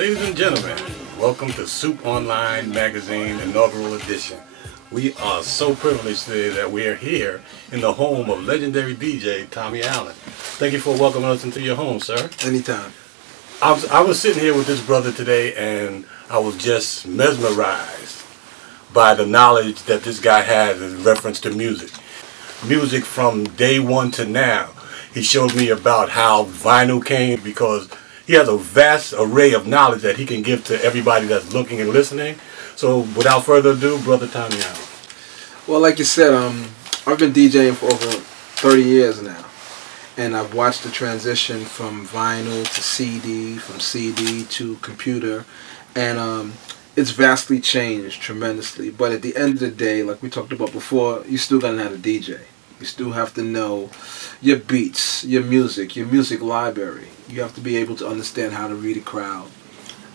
Ladies and gentlemen, welcome to Soop Online Magazine Inaugural Edition. We are so privileged today that we are here in the home of legendary DJ Tommie Allen. Thank you for welcoming us into your home, sir. Anytime. I was sitting here with this brother today and I was just mesmerized by the knowledge that this guy has in reference to music. Music from day one to now. He showed me about how vinyl came because he has a vast array of knowledge that he can give to everybody that's looking and listening. So without further ado, Brother Tommie Allen. Well, like you said, I've been DJing for over 30 years now. And I've watched the transition from vinyl to CD, from CD to computer. And it's vastly changed tremendously. But at the end of the day, like we talked about before, you still gotta know how to DJ. You still have to know your beats, your music library. You have to be able to understand how to read a crowd.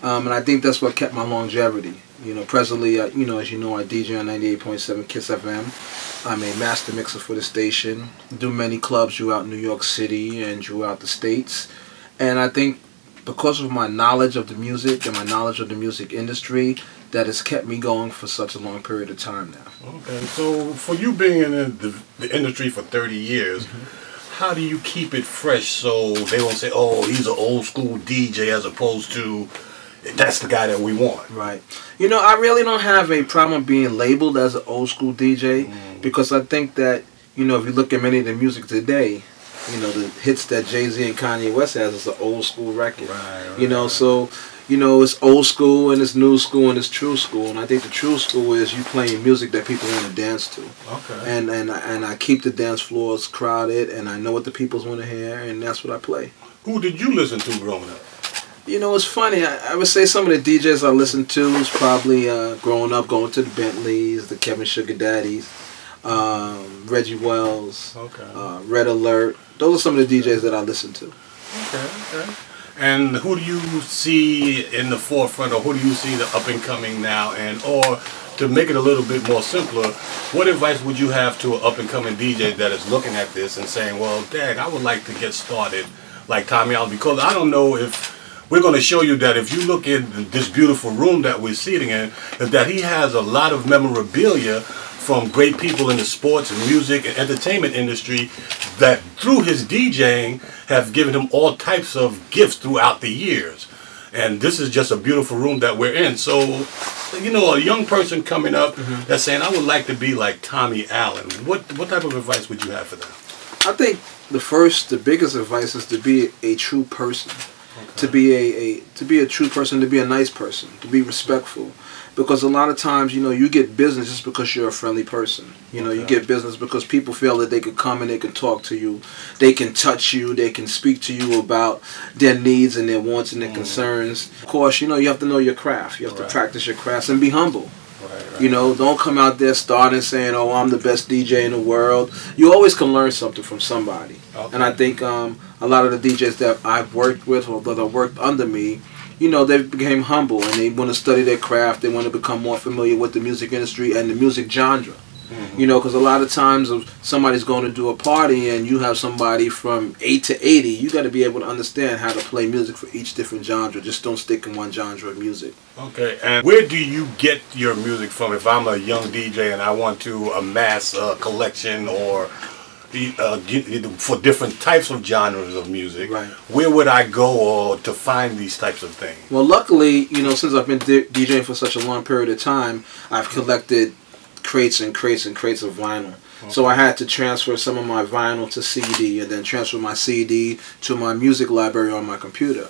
And I think that's what kept my longevity. You know, presently, as you know, I DJ on 98.7 KISS FM. I'm a master mixer for the station. Do many clubs throughout New York City and throughout the States. And I think because of my knowledge of the music and my knowledge of the music industry, that has kept me going for such a long period of time now. Okay, so for you being in the industry for 30 years, how do you keep it fresh so they don't say, oh, he's an old school DJ as opposed to that's the guy that we want? Right. You know, I really don't have a problem being labeled as an old school DJ because I think that, you know, if you look at many of the music today, you know, the hits that Jay-Z and Kanye West has is an old school record. Right, you know, so, you know, it's old school and it's new school and it's true school. And I think the true school is you playing music that people want to dance to. Okay. And I keep the dance floors crowded and I know what the people want to hear and that's what I play. Who did you listen to growing up? You know, it's funny. I would say some of the DJs I listened to was probably growing up going to the Bentleys, the Kevin Sugar Daddies, Reggie Wells, Red Alert. Those are some of the DJs that I listened to. Okay. And who do you see in the forefront, or who do you see the up and coming now? And or to make it a little bit more simpler, what advice would you have to an up and coming DJ that is looking at this and saying, well, dang, I would like to get started like Tommie Allen? Because I don't know if we're going to show you that if you look in this beautiful room that we're sitting in, that he has a lot of memorabilia from great people in the sports and music and entertainment industry that through his DJing have given him all types of gifts throughout the years. And this is just a beautiful room that we're in. So, you know, a young person coming up that's saying, I would like to be like Tommie Allen. What type of advice would you have for them? I think the biggest advice is to be a true person. To be a true person, to be a nice person, to be respectful. Because a lot of times, you know, you get business just because you're a friendly person. You know, you get business because people feel that they can come and they can talk to you. They can touch you. They can speak to you about their needs and their wants and their concerns. Of course, you know, you have to know your craft. You have to practice your craft and be humble. You know, don't come out there starting saying, oh, I'm the best DJ in the world. You always can learn something from somebody. And I think a lot of the DJs that I've worked with or that have worked under me, you know, they became humble and they want to study their craft. They want to become more familiar with the music industry and the music genre. You know, because a lot of times if somebody's going to do a party and you have somebody from 8 to 80, you got to be able to understand how to play music for each different genre. Just don't stick in one genre of music. Okay, and where do you get your music from? If I'm a young DJ and I want to amass a collection or for different types of genres of music, where would I go to find these types of things? Well, luckily, you know, since I've been DJing for such a long period of time, I've collected crates and crates and crates of vinyl. So I had to transfer some of my vinyl to CD and then transfer my CD to my music library on my computer.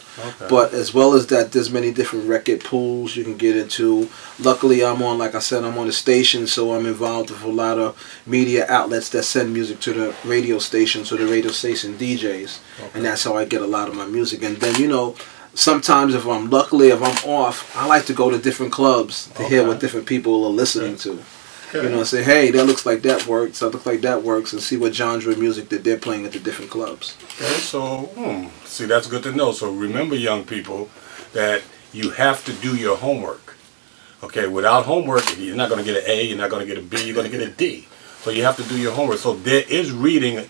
But as well as that, there's many different record pools you can get into. Luckily, I'm on, like I said, I'm on a station, so I'm involved with a lot of media outlets that send music to the radio stations or the radio station DJs. And that's how I get a lot of my music. And then, you know, sometimes if I'm off, I like to go to different clubs to hear what different people are listening to. You know, say, hey, that looks like that works, that looks like that works, and see what genre of music that they're playing at the different clubs. Okay, so, see, that's good to know. So remember, young people, that you have to do your homework. Okay, without homework, you're not going to get an A, you're not going to get a B, you're going to get a D. So you have to do your homework. So there is reading,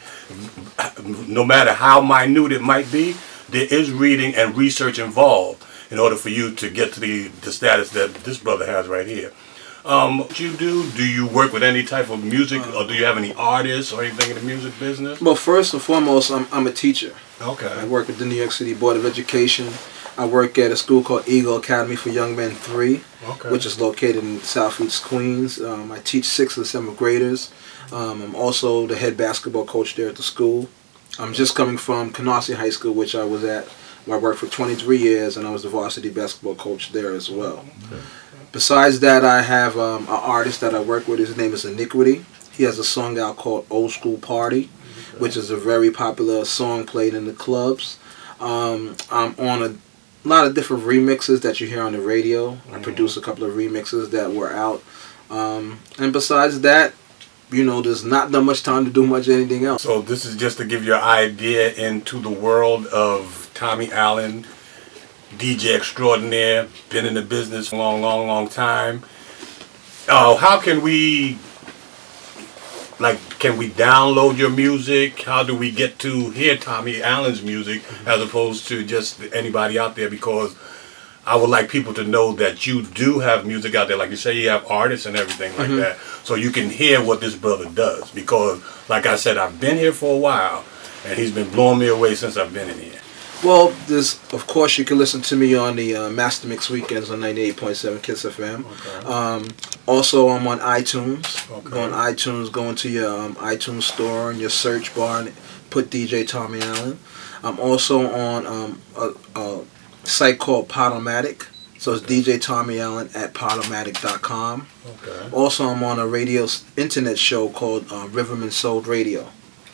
no matter how minute it might be, there is reading and research involved. in order for you to get to the status that this brother has right here. What you do you work with any type of music, or do you have any artists or anything in the music business? Well, first and foremost, I'm a teacher. Okay. I work with the New York City Board of Education. I work at a school called Eagle Academy for Young Men 3, which is located in Southeast Queens. I teach 6th and 7th graders. I'm also the head basketball coach there at the school. I'm just coming from Canarsie High School, which I was at, where I worked for 23 years, and I was the varsity basketball coach there as well. Okay. Besides that, I have an artist that I work with. His name is Iniquity. He has a song out called Old School Party, which is a very popular song played in the clubs. I'm on a lot of different remixes that you hear on the radio. I produce a couple of remixes that were out. And besides that, you know, there's not that much time to do much anything else. So this is just to give you an idea into the world of Tommie Allen, DJ extraordinaire, been in the business a long time. How can we, can we download your music? How do we get to hear Tommie Allen's music as opposed to just anybody out there? Because I would like people to know that you do have music out there. Like you say, you have artists and everything like that. So you can hear what this brother does. Because, like I said, I've been here for a while, and he's been blowing me away since I've been in here. Well, of course, you can listen to me on the Master Mix weekends on 98.7 Kiss FM. Okay. Also, I'm on iTunes. Okay. Go on iTunes, go into your iTunes store and your search bar and put DJ Tommie Allen. I'm also on a site called Podomatic. So it's DJ Tommie Allen at Podomatic.com. Okay. Also, I'm on a internet show called Rhythm and Soul Radio.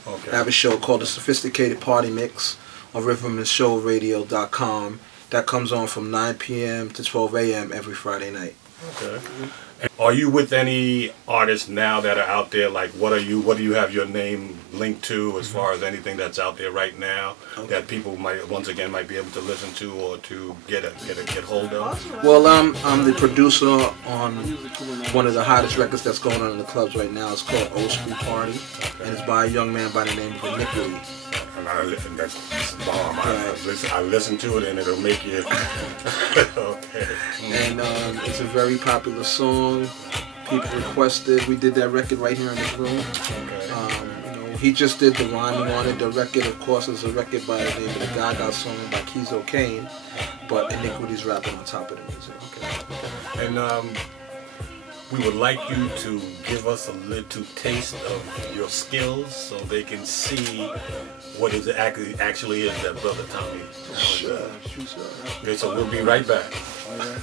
Okay. I have a show called The Sophisticated Party Mix on rhythmandsoulradio.com. That comes on from 9 p.m. to 12 a.m. every Friday night. Okay. Are you with any artists now that are out there? Like, what do you have your name linked to as far as anything that's out there right now that people might might be able to listen to or to get hold of? Well, I'm the producer on one of the hottest records that's going on in the clubs right now. It's called Old School Party, and it's by a young man by the name of Iniquity. And that's bomb. I listen to it and it'll make you. Okay. And it's a very popular song. People requested. We did that record right here in this room. Okay. You know, he just did the rhyming on it. The record, of course, is a record by the name of the Gaga song by Keys O'Kane, but Iniquity's rapping on top of the music. Okay. And we would like you to give us a little taste of your skills so they can see what it actually is that Brother Tommie. Sure. Okay, so we'll be right back. All right.